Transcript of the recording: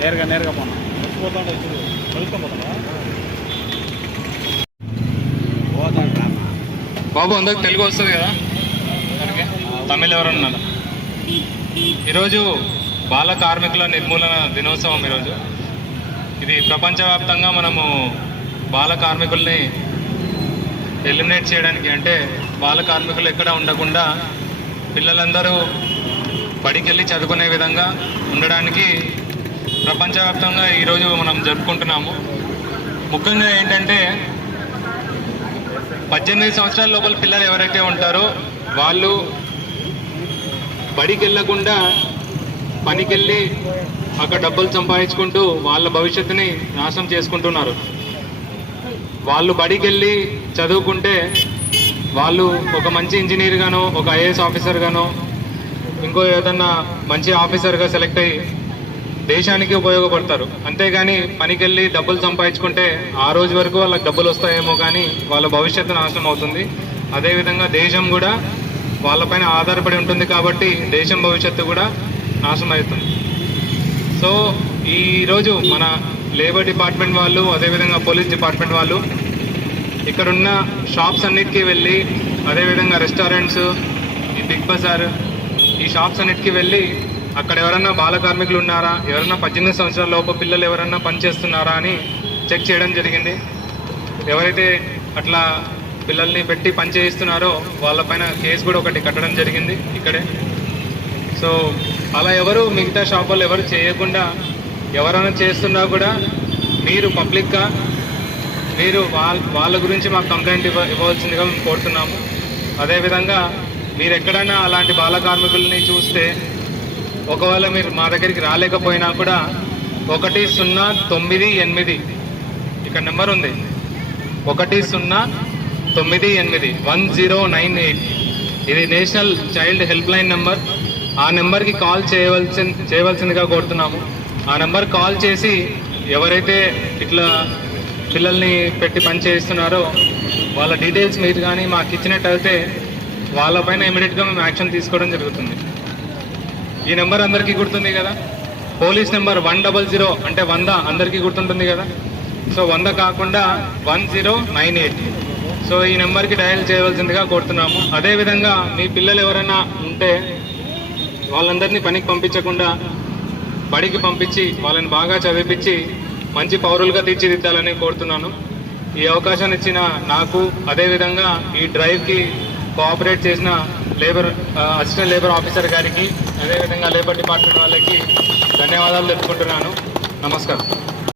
నేరుగా నేరుగా పోనా? పోతా కలుపుకొని పోతాను రామా బాబు అందరికి తెలుగు వస్తుంది కదా? తమిళ ఎవరన్నా ఈరోజు బాల కార్మికుల నిర్మూలన దినోత్సవం ఈరోజు. ఇది ప్రపంచవ్యాప్తంగా మనము బాల కార్మికుల్ని ఎలిమినేట్ చేయడానికి అంటే బాల కార్మికులు ఎక్కడ ఉండకుండా పిల్లలందరూ బడికెళ్ళి చదువుకునే విధంగా ఉండడానికి ప్రపంచవ్యాప్తంగా ఈరోజు మనం జరుపుకుంటున్నాము. ముఖ్యంగా ఏంటంటే పద్దెనిమిది సంవత్సరాల లోపల పిల్లలు ఎవరైతే ఉంటారో వాళ్ళు బడికి వెళ్ళకుండా పనికెళ్ళి అక్కడ డబ్బులు సంపాదించుకుంటూ వాళ్ళ భవిష్యత్తుని నాశనం చేసుకుంటున్నారు. వాళ్ళు బడికి వెళ్ళి చదువుకుంటే వాళ్ళు ఒక మంచి ఇంజనీర్గానో ఒక ఐఏఎస్ ఆఫీసర్గానో ఇంకో ఏదన్నా మంచి ఆఫీసర్గా సెలెక్ట్ అయ్యి దేశానికి ఉపయోగపడతారు. అంతేగాని పనికెళ్ళి డబ్బులు సంపాదించుకుంటే ఆ రోజు వరకు వాళ్ళకి డబ్బులు వస్తాయేమో కానీ వాళ్ళ భవిష్యత్తు నాశనం అవుతుంది. అదేవిధంగా దేశం కూడా వాళ్ళపైన ఆధారపడి ఉంటుంది కాబట్టి దేశం భవిష్యత్తు కూడా నాశనం అవుతుంది. సో ఈరోజు మన లేబర్ డిపార్ట్మెంట్ వాళ్ళు అదేవిధంగా పోలీస్ డిపార్ట్మెంట్ వాళ్ళు ఇక్కడున్న షాప్స్ అన్నిటికీ వెళ్ళి అదేవిధంగా రెస్టారెంట్స్ ఈ బిగ్ బజార్ ఈ షాప్స్ అన్నిటికీ వెళ్ళి అక్కడ ఎవరన్నా బాల కార్మికులు ఉన్నారా? ఎవరన్నా పద్దెనిమిది సంవత్సరాల లోపు పిల్లలు ఎవరన్నా పనిచేస్తున్నారా అని చెక్ చేయడం జరిగింది. ఎవరైతే అట్లా పిల్లల్ని పెట్టి పని చేయిస్తున్నారో వాళ్ళపైన కేసు కూడా ఒకటి కట్టడం జరిగింది ఇక్కడే. సో అలా ఎవరు మిగతా షాప్ వాళ్ళు ఎవరు చేయకుండా ఎవరైనా చేస్తున్నా కూడా మీరు పబ్లిక్గా మీరు వాళ్ళ వాళ్ళ గురించి మాకు కంప్లైంట్ ఇవ్వ ఇవ్వవలసిందిగా మేము కోరుతున్నాము. అదేవిధంగా మీరు ఎక్కడైనా అలాంటి బాల కార్మికుల్ని చూస్తే ఒకవేళ మీరు మా దగ్గరికి రాలేకపోయినా కూడా ఒకటి సున్నా తొమ్మిది ఎనిమిది. ఇక్కడ నెంబర్ ఉంది. ఒకటి సున్నా తొమ్మిది ఎనిమిది. One zero nine eight. ఇది national child help line number. ఆ నెంబర్కి కాల్ చేయవలసి చేయవలసిందిగా కోరుతున్నాము. ఆ నెంబర్ కాల్ చేసి ఎవరైతే ఇట్లా పిల్లల్ని పెట్టి పనిచేస్తున్నారో వాళ్ళ డీటెయిల్స్ మీరు కానీ మాకు ఇచ్చినట్టయితే వాళ్ళపైన ఇమీడియట్గా మేము యాక్షన్ తీసుకోవడం జరుగుతుంది. ఈ నెంబర్ అందరికీ గుర్తుంది కదా? Police number one double zero అంటే వంద అందరికీ గుర్తుంటుంది కదా? సో వంద కాకుండా one zero nine eight. So ఈ నెంబర్కి డయల్ చేయవలసిందిగా కోరుతున్నాము. అదేవిధంగా మీ పిల్లలు ఎవరైనా ఉంటే వాళ్ళందరినీ పనికి పంపించకుండా బడికి పంపించి వాళ్ళని బాగా చదివించి మంచి పౌరులుగా తీర్చిదిద్దాలని కోరుతున్నాను. ఈ అవకాశాన్ని ఇచ్చిన నాకు అదేవిధంగా ఈ డ్రైవ్కి కోఆపరేట్ చేసిన లేబర్ అసిస్టెంట్ లేబర్ ఆఫీసర్ గారికి అదేవిధంగా లేబర్ డిపార్ట్మెంట్ వాళ్ళకి ధన్యవాదాలు తెలుపుకుంటున్నాను. నమస్కారం.